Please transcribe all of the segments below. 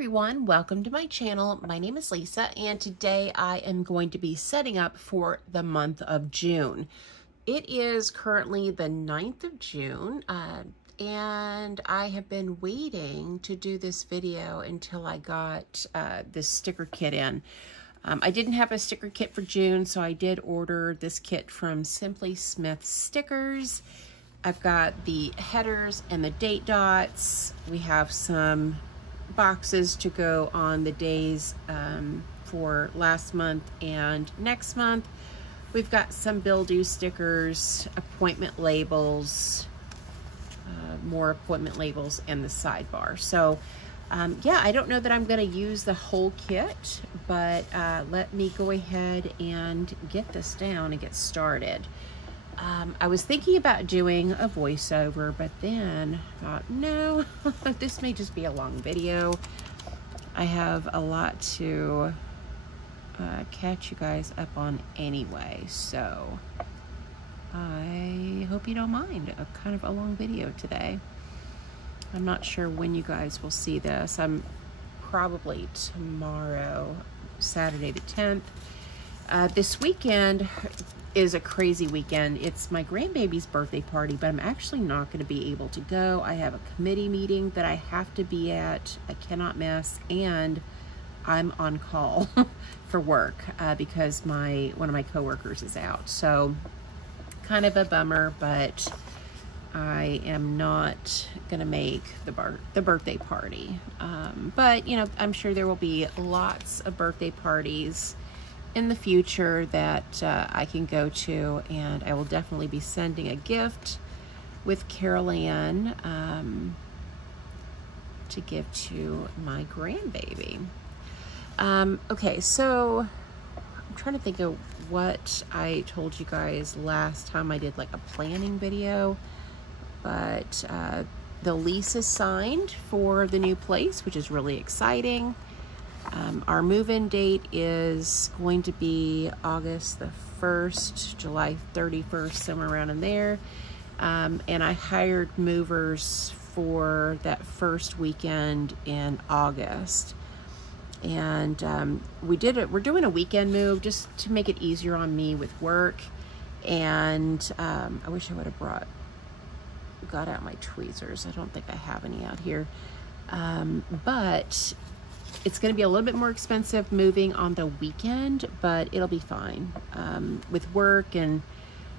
everyone, welcome to my channel. My name is Lisa and today I am going to be setting up for the month of June. It is currently the 9th of June and I have been waiting to do this video until I got this sticker kit in. I didn't have a sticker kit for June, so I did order this kit from SimplySmithStickers. I've got the headers and the date dots. We have some boxes to go on the days for last month and next month. We've got some bill due stickers, appointment labels, more appointment labels, and the sidebar. So yeah, I don't know that I'm going to use the whole kit, but let me go ahead and get this down and get started. I was thinking about doing a voiceover, but then thought, no, this may just be a long video. I have a lot to catch you guys up on anyway, so I hope you don't mind a kind of a long video today. I'm not sure when you guys will see this. I'm probably tomorrow, Saturday the 10th. This weekend is a crazy weekend. It's my grandbaby's birthday party, but I'm actually not going to be able to go. I have a committee meeting that I have to be at. I cannot miss, and I'm on call for work because one of my coworkers is out. So kind of a bummer, but I am not going to make the birthday party. But you know, I'm sure there will be lots of birthday parties in the future that I can go to, and I will definitely be sending a gift with Carol Ann to give to my grandbaby. Okay, so I'm trying to think of what I told you guys last time I did like a planning video, but the lease is signed for the new place, which is really exciting. Our move-in date is going to be August the 1st, July 31st, somewhere around in there. And I hired movers for that first weekend in August. And we're doing a weekend move just to make it easier on me with work. And I wish I would have got out my tweezers. I don't think I have any out here. But it's going to be a little bit more expensive moving on the weekend, but it'll be fine. With work and,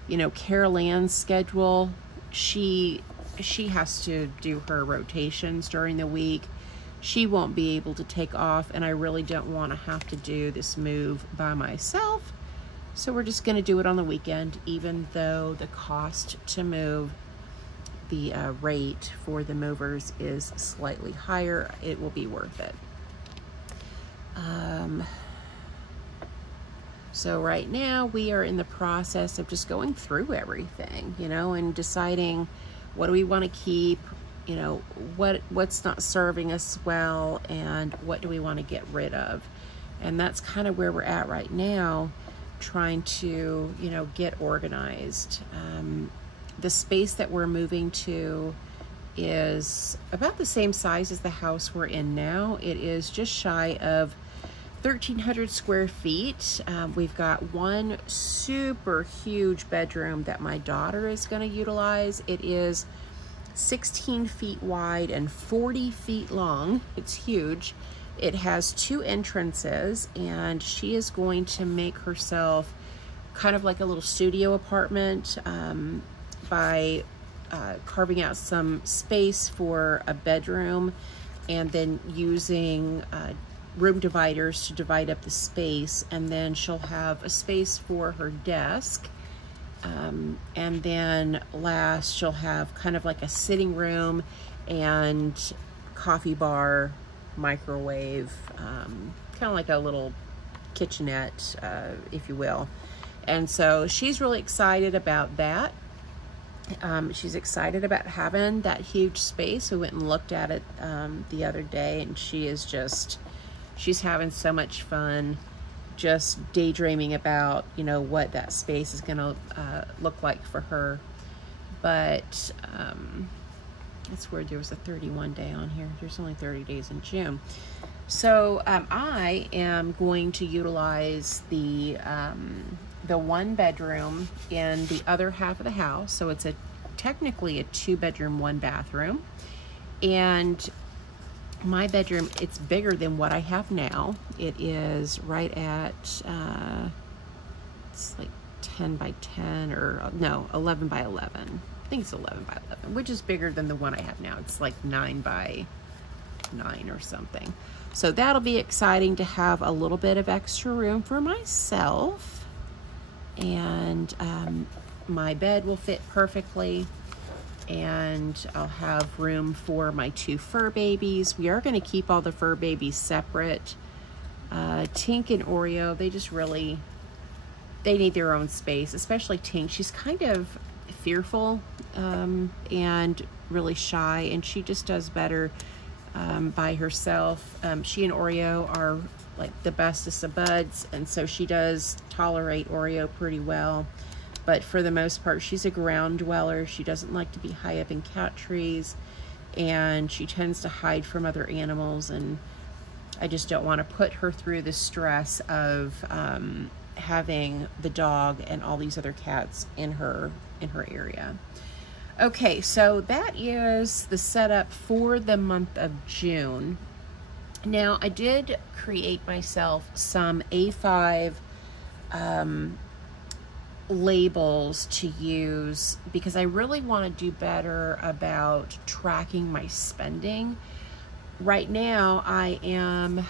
you know, Carol Ann's schedule, she has to do her rotations during the week. She won't be able to take off, and I really don't want to have to do this move by myself. So we're just going to do it on the weekend, even though the cost to move, the rate for the movers is slightly higher. It will be worth it. So right now we are in the process of just going through everything, you know, and deciding what do we want to keep, you know, what's not serving us well, and what do we want to get rid of. And that's kind of where we're at right now, trying to, you know, get organized. The space that we're moving to is about the same size as the house we're in now. It is just shy of 1,300 square feet. We've got one super huge bedroom that my daughter is going to utilize. It is 16 feet wide and 40 feet long. It's huge. It has 2 entrances, and she is going to make herself kind of like a little studio apartment by carving out some space for a bedroom, and then using room dividers to divide up the space. And then she'll have a space for her desk, and then last she'll have kind of like a sitting room and coffee bar, microwave, kind of like a little kitchenette, if you will. And so she's really excited about that. She's excited about having that huge space. We went and looked at it the other day, and she's having so much fun just daydreaming about, you know, what that space is gonna look like for her. But it's weird, there was a 31 day on here. There's only 30 days in June. So I am going to utilize the one bedroom in the other half of the house. So it's technically a 2-bedroom, 1-bathroom. And my bedroom, it's bigger than what I have now. It is right at, it's like 10 by 10 or no, 11 by 11. I think it's 11 by 11, which is bigger than the one I have now. It's like 9 by 9 or something. So that'll be exciting to have a little bit of extra room for myself. And my bed will fit perfectly. And I'll have room for my 2 fur babies. We are going to keep all the fur babies separate. Tink and Oreo, they just really, they need their own space, especially Tink. She's kind of fearful and really shy, and she just does better by herself. She and Oreo are like the bestest of buds, and so she does tolerate Oreo pretty well. But for the most part, she's a ground dweller. She doesn't like to be high up in cat trees, and she tends to hide from other animals, and I just don't want to put her through the stress of having the dog and all these other cats in her area. Okay, so that is the setup for the month of June. Now, I did create myself some A5 labels to use because I really want to do better about tracking my spending. Right now, I'm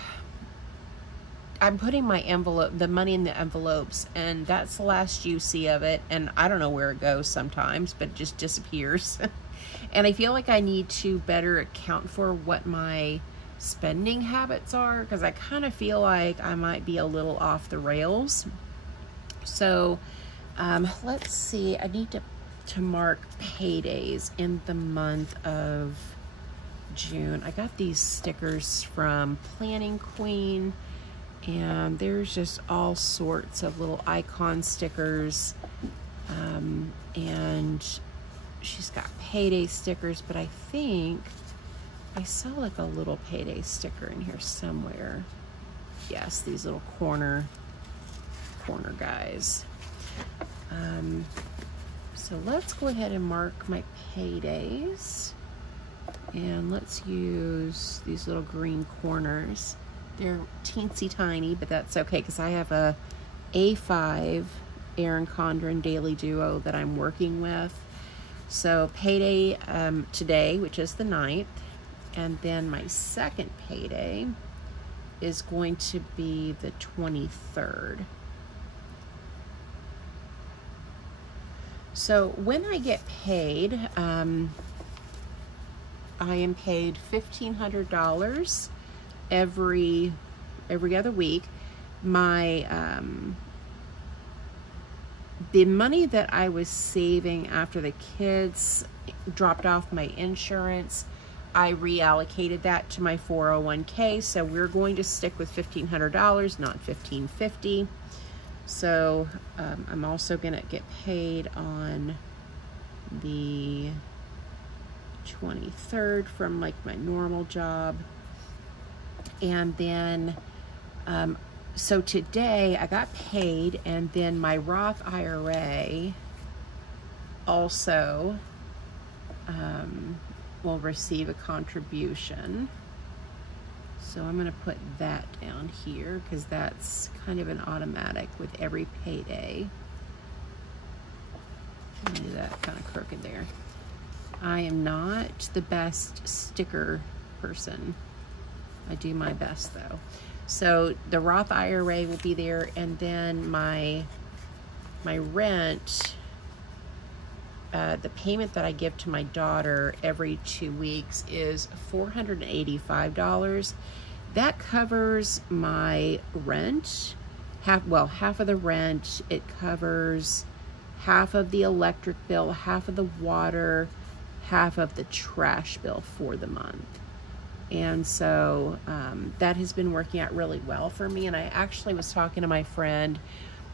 putting the money in the envelopes, and that's the last you see of it, and I don't know where it goes sometimes, but it just disappears. And I feel like I need to better account for what my spending habits are, because I kind of feel like I might be a little off the rails. So let's see, I need to mark paydays in the month of June. I got these stickers from Planning Queen, and there's just all sorts of little icon stickers, and she's got payday stickers, but I think I saw like a little payday sticker in here somewhere. Yes, these little corner guys. So let's go ahead and mark my paydays, and let's use these little green corners. They're teensy tiny, but that's okay because I have a A5 Erin Condren Daily Duo that I'm working with. So payday today, which is the 9th, and then my second payday is going to be the 23rd. So when I get paid, I am paid $1,500 every other week. My the money that I was saving after the kids dropped off my insurance, I reallocated that to my 401k. So we're going to stick with $1,500, not $1,550. So I'm also going to get paid on the 23rd from like my normal job. And then, so today I got paid, and then my Roth IRA also will receive a contribution. So I'm going to put that down here because that's kind of an automatic with every payday. Let me do that kind of crooked there. I am not the best sticker person. I do my best though. So the Roth IRA will be there, and then my rent, the payment that I give to my daughter every 2 weeks is $485. That covers my rent, half of the rent. It covers half of the electric bill, half of the water, half of the trash bill for the month. And so that has been working out really well for me. And I actually was talking to my friend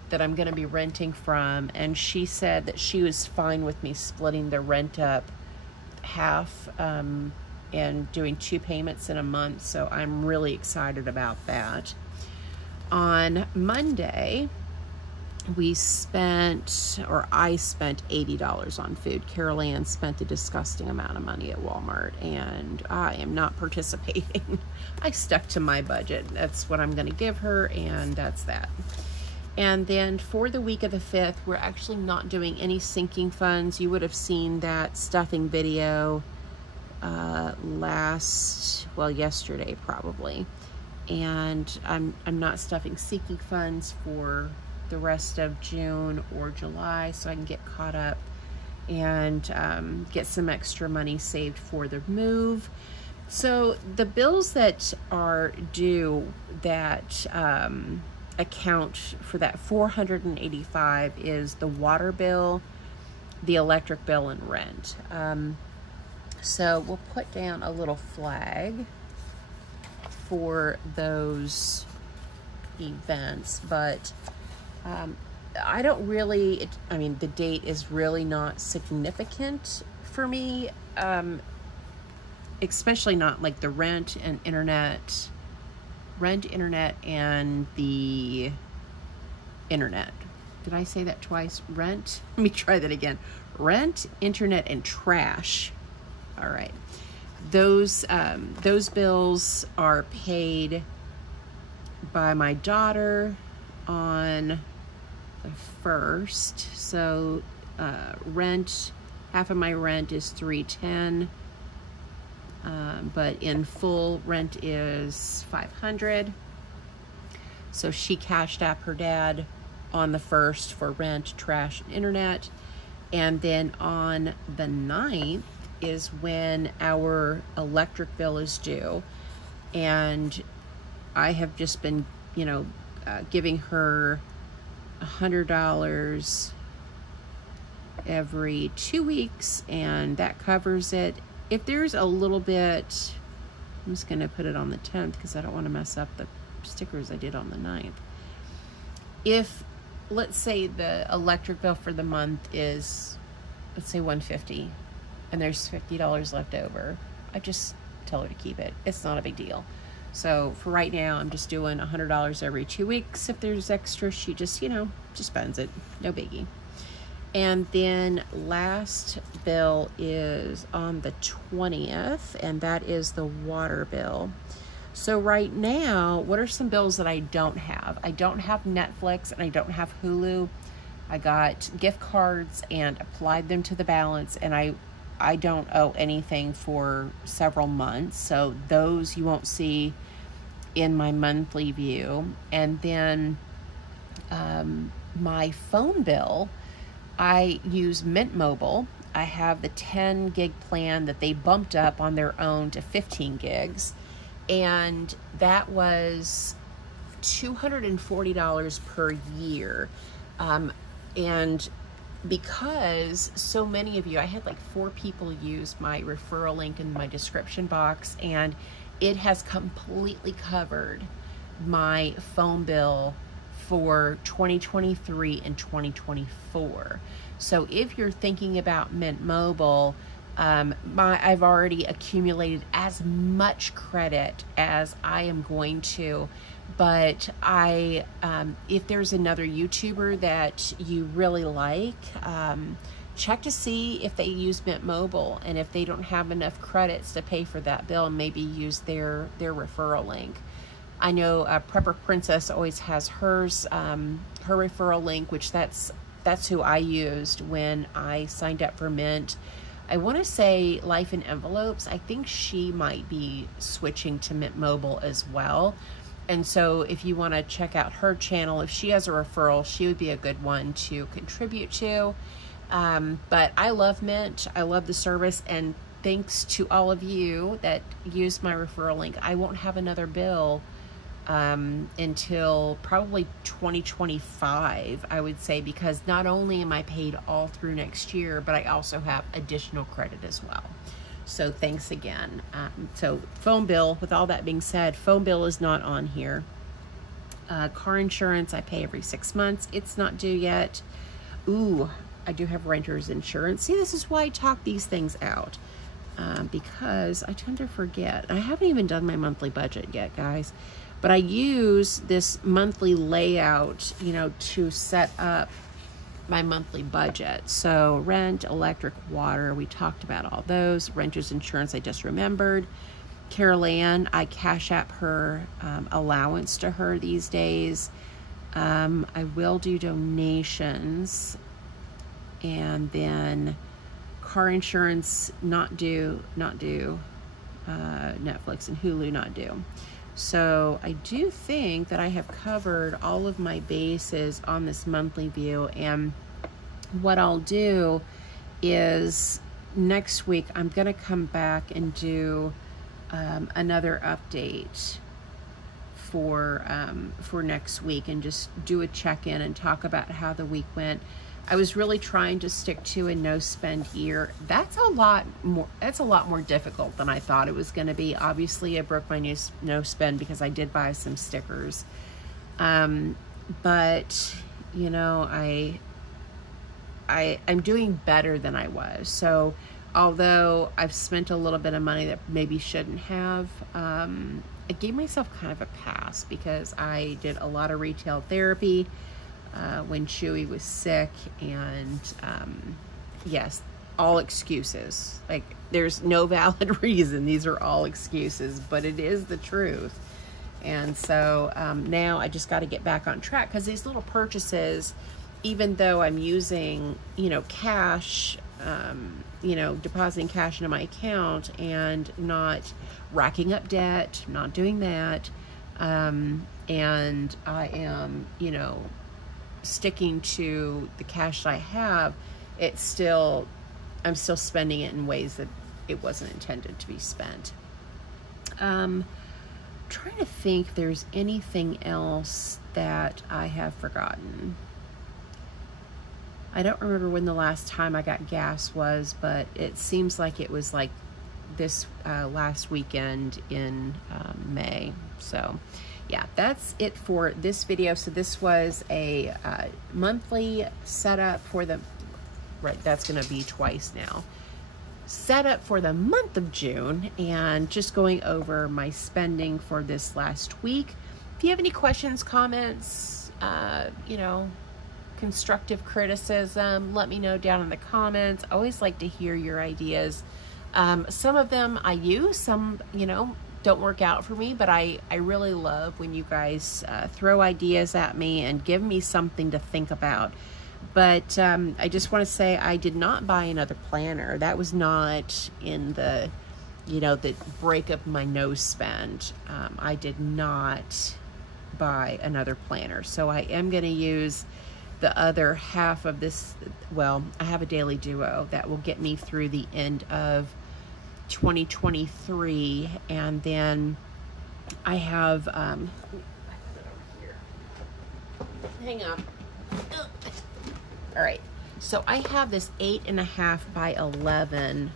that I'm going to be renting from, and she said that she was fine with me splitting the rent up half and doing 2 payments in a month, so I'm really excited about that. On Monday, I spent $80 on food. Carol Ann spent a disgusting amount of money at Walmart, and I am not participating. I stuck to my budget. That's what I'm going to give her, and that's that. And then for the week of the 5th, we're actually not doing any sinking funds. You would have seen that stuffing video yesterday probably. And I'm not stuffing sinking funds for the rest of June or July, so I can get caught up and get some extra money saved for the move. So the bills that are due that account for that $485 is the water bill, the electric bill, and rent. So we'll put down a little flag for those events, but I don't really, I mean, the date is really not significant for me, especially not like the rent, internet, and the internet. Did I say that twice? Rent? Let me try that again. Rent, internet, and trash. All right. Those bills are paid by my daughter on the 1st. So rent, half of my rent is $310, but in full rent is $500. So she cashed out her dad on the 1st for rent, trash, and internet. And then on the 9th is when our electric bill is due. And I have just been, giving her $100 every 2 weeks, and that covers it. If there's a little bit, I'm just going to put it on the 10th because I don't want to mess up the stickers I did on the 9th. If, let's say, the electric bill for the month is, let's say, $150, and there's $50 left over, I just tell her to keep it. It's not a big deal. So for right now, I'm just doing $100 every 2 weeks. If there's extra, she just, just spends it. No biggie. And then last bill is on the 20th, and that is the water bill. So right now, what are some bills that I don't have? I don't have Netflix, and I don't have Hulu. I got gift cards and applied them to the balance, and I don't owe anything for several months. So those you won't see in my monthly view. And then my phone bill, I use Mint Mobile. I have the 10 gig plan that they bumped up on their own to 15 gigs. And that was $240 per year. And because so many of you, I had like 4 people use my referral link in my description box, and it has completely covered my phone bill for 2023 and 2024. So if you're thinking about Mint Mobile, I've already accumulated as much credit as I am going to, but if there's another YouTuber that you really like, check to see if they use Mint Mobile, and if they don't have enough credits to pay for that bill, maybe use their referral link. I know Prepper Princess always has hers, her referral link, which that's who I used when I signed up for Mint. I want to say Life in Envelopes. I think she might be switching to Mint Mobile as well. And so if you want to check out her channel, if she has a referral, she would be a good one to contribute to. But I love Mint. I love the service. And thanks to all of you that used my referral link, I won't have another bill until probably 2025, I would say, because not only am I paid all through next year, but I also have additional credit as well. So thanks again. So phone bill, with all that being said, phone bill is not on here. Car insurance, I pay every 6 months. It's not due yet. Ooh, I do have renter's insurance. See, this is why I talk these things out. because I tend to forget. I haven't even done my monthly budget yet, guys, but I use this monthly layout, you know, to set up my monthly budget. So rent, electric, water, we talked about all those. Renter's insurance, I just remembered. Carol Ann, I cash app her allowance to her these days. I will do donations, and then car insurance not due, Netflix and Hulu not due. So I do think that I have covered all of my bases on this monthly view, and what I'll do is next week I'm gonna come back and do another update for next week, and just do a check-in and talk about how the week went. I was really trying to stick to a no spend year. That's a lot more difficult than I thought it was going to be. Obviously I broke my no spend because I did buy some stickers, but you know, I'm doing better than I was. So although I've spent a little bit of money that maybe shouldn't have, I gave myself kind of a pass because I did a lot of retail therapy when Chewy was sick, and yes, all excuses. Like, there's no valid reason. These are all excuses, but it is the truth. And so now I just got to get back on track, because these little purchases, even though I'm using, you know, cash, you know, depositing cash into my account and not racking up debt, not doing that, and I am, you know, sticking to the cash I have, I'm still spending it in ways that it wasn't intended to be spent. Trying to think if there's anything else that I have forgotten. I don't remember when the last time I got gas was, but it seems like it was like this last weekend in May. So yeah, that's it for this video. So this was a monthly setup for the, right, that's gonna be twice now, setup for the month of June, and just going over my spending for this last week. If you have any questions, comments, you know, constructive criticism, let me know down in the comments. I always like to hear your ideas. Some of them I use, some, you know, don't work out for me, but I really love when you guys throw ideas at me and give me something to think about. But I just want to say I did not buy another planner. That was not in the, you know, the break up my no spend. I did not buy another planner. So I am going to use the other half of this. Well, I have a daily duo that will get me through the end of 2023, and then I have hang on. All right, so I have this 8.5 by 11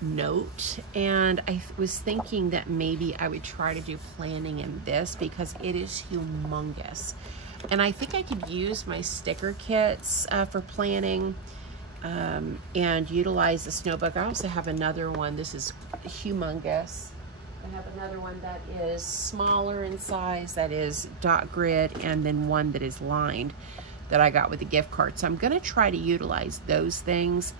note, and I was thinking that maybe I would try to do planning in this because it is humongous. And I think I could use my sticker kits for planning, and utilize this notebook. I also have another one. This is humongous. I have another one that is smaller in size, that is dot grid, and then one that is lined that I got with a gift card. So I'm going to try to utilize those things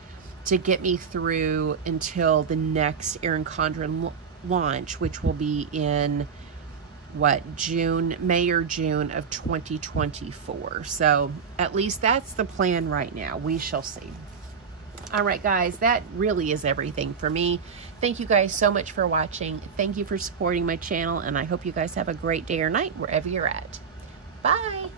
to get me through until the next Erin Condren launch, which will be in what, May or June of 2024. So at least that's the plan right now. We shall see. All right, guys, that really is everything for me. Thank you guys so much for watching. Thank you for supporting my channel, and I hope you guys have a great day or night wherever you're at. Bye.